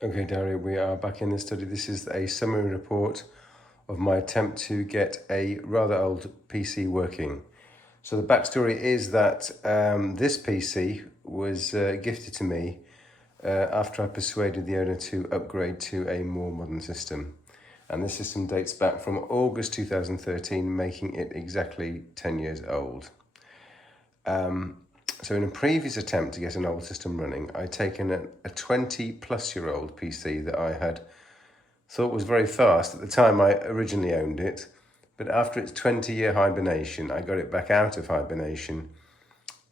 Okay, Daria, we are back in the study. This is a summary report of my attempt to get a rather old PC working. So the backstory is that this PC was gifted to me after I persuaded the owner to upgrade to a more modern system. And this system dates back from August 2013, making it exactly 10 years old. So in a previous attempt to get an old system running, I'd taken a 20-plus-year-old PC that I had thought was very fast at the time I originally owned it, but after its 20-year hibernation, I got it back out of hibernation,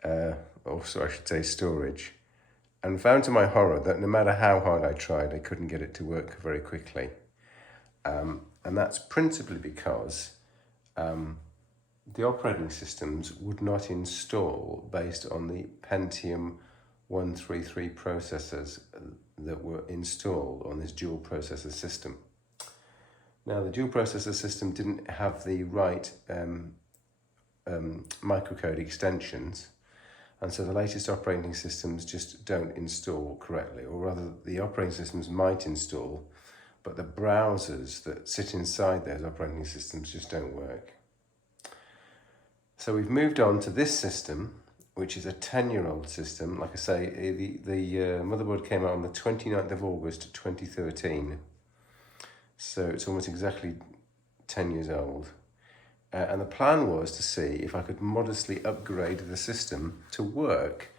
or so I should say storage, and found to my horror that no matter how hard I tried, I couldn't get it to work very quickly. And that's principally because the operating systems would not install based on the Pentium 133 processors that were installed on this dual processor system. Now, the dual processor system didn't have the right microcode extensions, and so the latest operating systems just don't install correctly, or rather the operating systems might install, but the browsers that sit inside those operating systems just don't work. So we've moved on to this system, which is a 10-year-old system. Like I say, the motherboard came out on the 29th of August 2013. So it's almost exactly 10 years old. And the plan was to see if I could modestly upgrade the system to work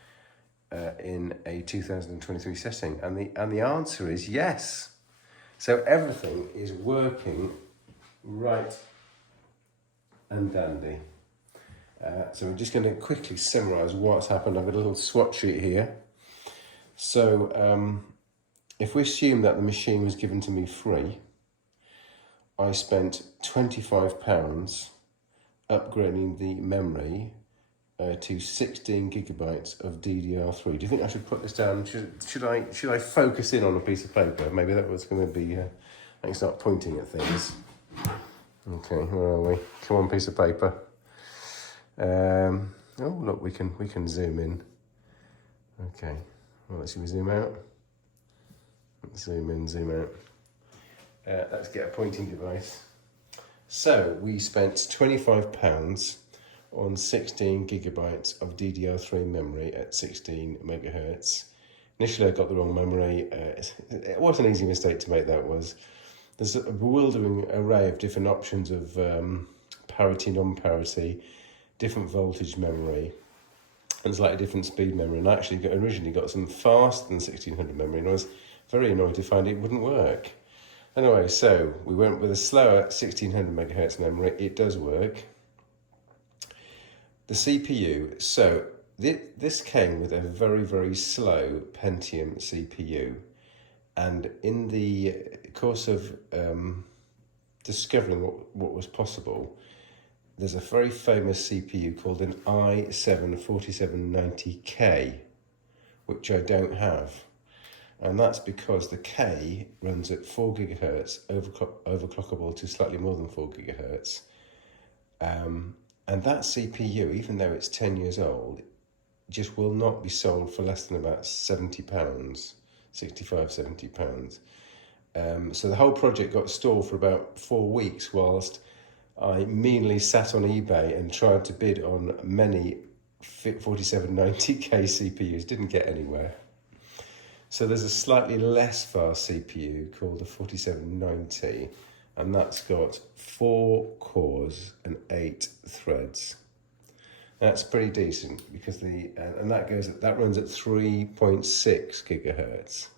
in a 2023 setting. And the answer is yes. So everything is working right and dandy. So we're just going to quickly summarise what's happened. I've got a little swatch sheet here. So if we assume that the machine was given to me free, I spent £25 upgrading the memory to 16 gigabytes of DDR3. Do you think I should put this down? Should I focus in on a piece of paper? Maybe that was going to be. I can start pointing at things. Okay, where are we? Come on, piece of paper. Oh look, we can zoom in. Okay, well, let's zoom out. Let's zoom in, zoom out. Let's get a pointing device. So we spent £25 on 16 gigabytes of DDR3 memory at 16 megahertz. Initially I got the wrong memory. What an easy mistake to make that was. There's a bewildering array of different options of parity, non-parity, different voltage memory, and slightly different speed memory. And I actually originally got some faster than 1600 memory, and I was very annoyed to find it wouldn't work. Anyway, so we went with a slower 1600 megahertz memory. It does work. The CPU, so this came with a very, very slow Pentium CPU. And in the course of discovering what was possible, there's a very famous CPU called an i7-4790K, which I don't have. And that's because the K runs at 4 gigahertz, overclockable to slightly more than 4 gigahertz. And that CPU, even though it's 10 years old, just will not be sold for less than about £70, 65, £70. So the whole project got stalled for about 4 weeks whilst I meanly sat on eBay and tried to bid on many 4790K CPUs, didn't get anywhere. So there's a slightly less fast CPU called the 4790, and that's got 4 cores and 8 threads. That's pretty decent because that runs at 3.6 gigahertz.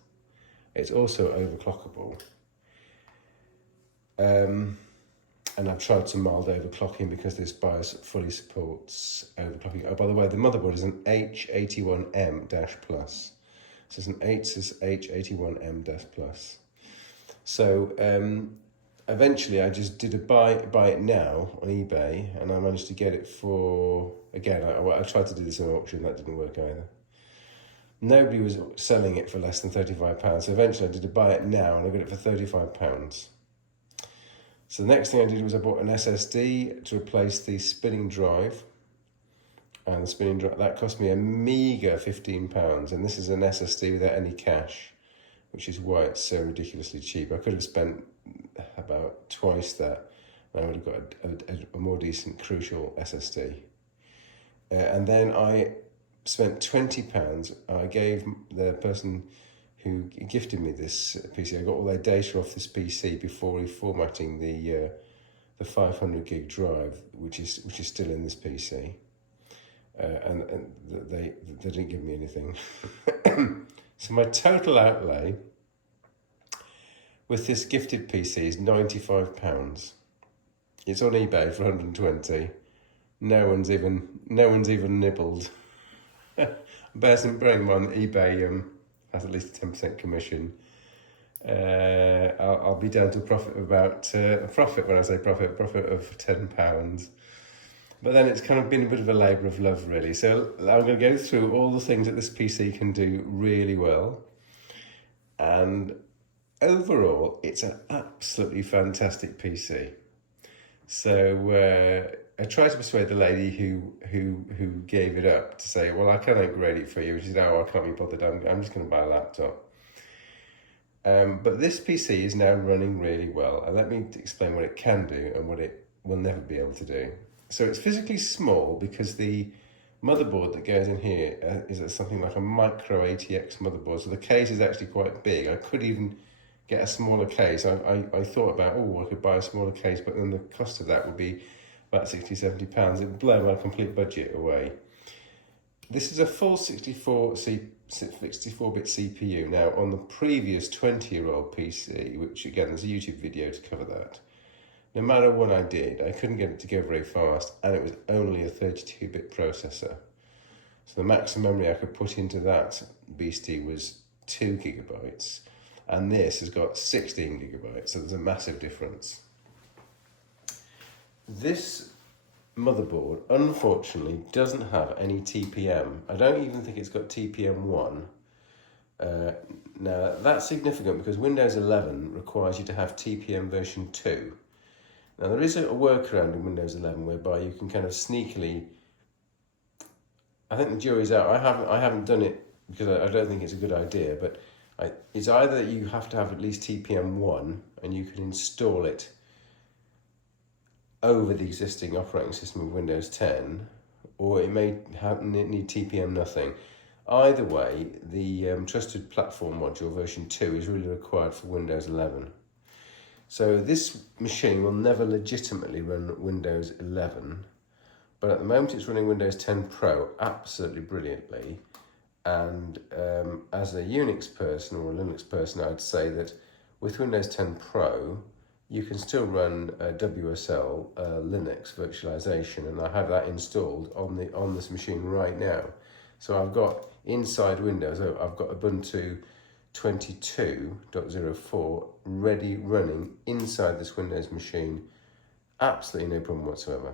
It's also overclockable. And I've tried some mild overclocking because this BIOS fully supports overclocking. Oh, by the way, the motherboard is an H81M-Plus. So it's an ASUS H81M-Plus. So eventually I just did a buy it now on eBay, and I managed to get it for, again, I tried to do this in an auction, that didn't work either. Nobody was selling it for less than £35, so eventually I did a buy it now and I got it for £35. So the next thing I did was I bought an SSD to replace the spinning drive. And the spinning drive, that cost me a meager £15. And this is an SSD without any cache. which is why it's so ridiculously cheap. I could have spent about twice that, and I would have got a more decent Crucial SSD. And then I spent £20. I gave the person who gifted me this PC, I got all their data off this PC before reformatting the 500 gig drive, which is still in this PC. And they didn't give me anything. So my total outlay with this gifted PC is £95. It's on eBay for 120. No one's even nibbled. Bears in mind eBay has at least a 10% commission. I'll be down to a profit of about a profit of £10. But then it's kind of been a bit of a labour of love, really. So I'm going to go through all the things that this PC can do really well. And overall, it's an absolutely fantastic PC. So I tried to persuade the lady who gave it up to say, well, I can upgrade it for you. She said, oh, I can't be bothered. I'm just going to buy a laptop. But this PC is now running really well. And let me explain what it can do and what it will never be able to do. So it's physically small because the motherboard that goes in here is something like a micro ATX motherboard. So the case is actually quite big. I could even get a smaller case. I thought about, I could buy a smaller case, but then the cost of that would be about £60–70. It would blow my complete budget away. This is a full 64-bit CPU. Now, on the previous 20-year-old PC, which again, there's a YouTube video to cover that, no matter what I did, I couldn't get it to go very fast, and it was only a 32-bit processor. So the maximum memory I could put into that beastie was 2 gigabytes, and this has got 16 gigabytes, so there's a massive difference. This motherboard, unfortunately, doesn't have any TPM. I don't even think it's got TPM1. Now, that's significant because Windows 11 requires you to have TPM version 2. Now, there is a workaround in Windows 11 whereby you can kind of sneakily, I think the jury's out. I haven't done it because I don't think it's a good idea, but it's either you have to have at least TPM1 and you can install it over the existing operating system of Windows 10, or it may need TPM nothing. Either way, the Trusted Platform module version 2 is really required for Windows 11. So this machine will never legitimately run Windows 11, but at the moment it's running Windows 10 Pro absolutely brilliantly. And as a Unix person or a Linux person, I'd say that with Windows 10 Pro, you can still run WSL Linux virtualization, and I have that installed on this machine right now. So I've got inside Windows, I've got Ubuntu 22.04 ready running inside this Windows machine. Absolutely no problem whatsoever.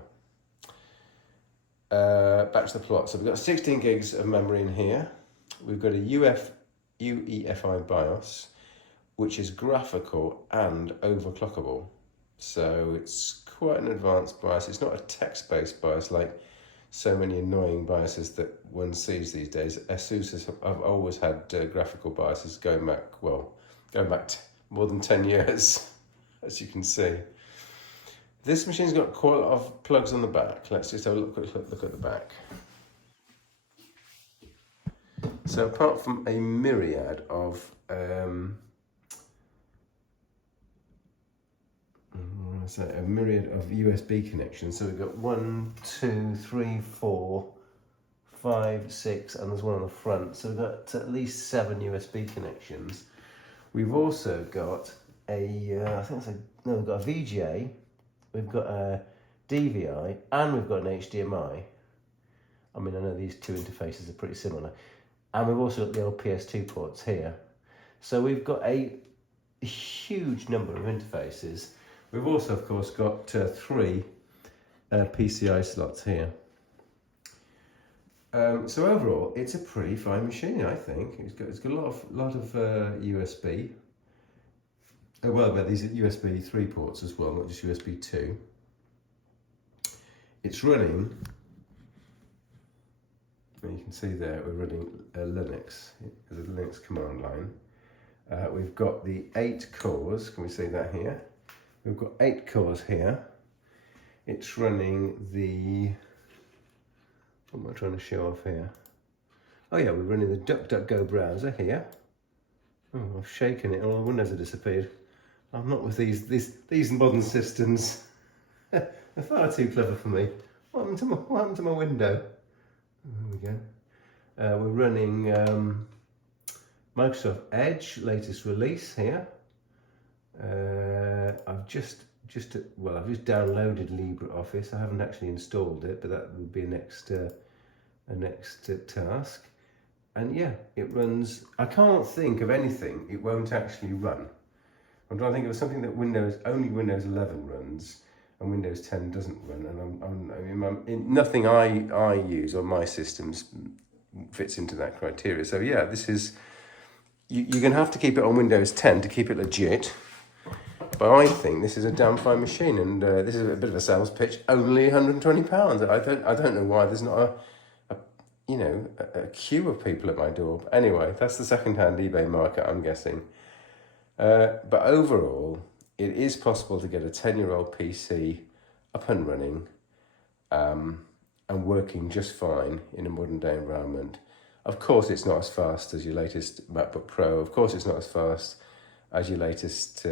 Back to the plot. So we've got 16 gigs of memory in here. We've got a UEFI BIOS, which is graphical and overclockable. So it's quite an advanced BIOS. It's not a text-based BIOS like so many annoying BIOSes that one sees these days. ASUS have always had graphical BIOSes going back more than 10 years, as you can see. This machine's got quite a lot of plugs on the back. Let's just have a look at the back. So apart from a myriad of USB connections. So we've got 1, 2, 3, 4, 5, 6, and there's one on the front. So we've got at least 7 USB connections. We've also got we've got a VGA, we've got a DVI, and we've got an HDMI. I mean, I know these two interfaces are pretty similar. And we've also got the old PS2 ports here. So we've got a huge number of interfaces. We've also, of course, got 3 PCI slots here. So overall, it's a pretty fine machine, I think. It's got a lot of USB. But these are USB 3 ports as well, not just USB 2. It's running. You can see there we're running Linux. There's a Linux command line. We've got the 8 cores, can we see that here? We've got 8 cores here. It's running the, what am I trying to show off here? Oh yeah, we're running the DuckDuckGo browser here. Oh, I've shaken it, all the windows have disappeared. I'm not with these modern systems. They're far too clever for me. What happened to my window? There we go. We're running Microsoft Edge, latest release here. I've just downloaded LibreOffice. I haven't actually installed it, but that would be a next task. And yeah, it runs. I can't think of anything it won't actually run. I'm trying to think of something that only Windows 11 runs and Windows 10 doesn't run. And nothing I use on my systems fits into that criteria. So yeah, this is, you're going to have to keep it on Windows 10 to keep it legit. But I think this is a damn fine machine, and this is a bit of a sales pitch. Only £120. I don't know why there's not a queue of people at my door. But anyway, that's the second-hand eBay market, I'm guessing. But overall, it is possible to get a 10-year-old PC up and running and working just fine in a modern day environment. Of course, it's not as fast as your latest MacBook Pro. Of course, it's not as fast as your latest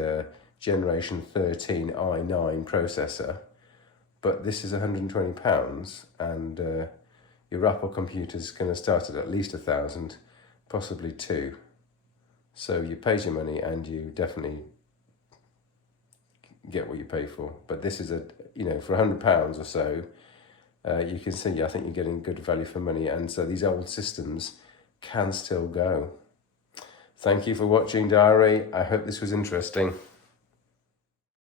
Generation 13 i9 processor. But this is £120, and your Apple computer's going to start at least 1,000, possibly 2. So you pay your money and you definitely get what you pay for. But this is for £100 or so, you can see, I think you're getting good value for money. And so these old systems can still go. Thank you for watching, Diary. I hope this was interesting.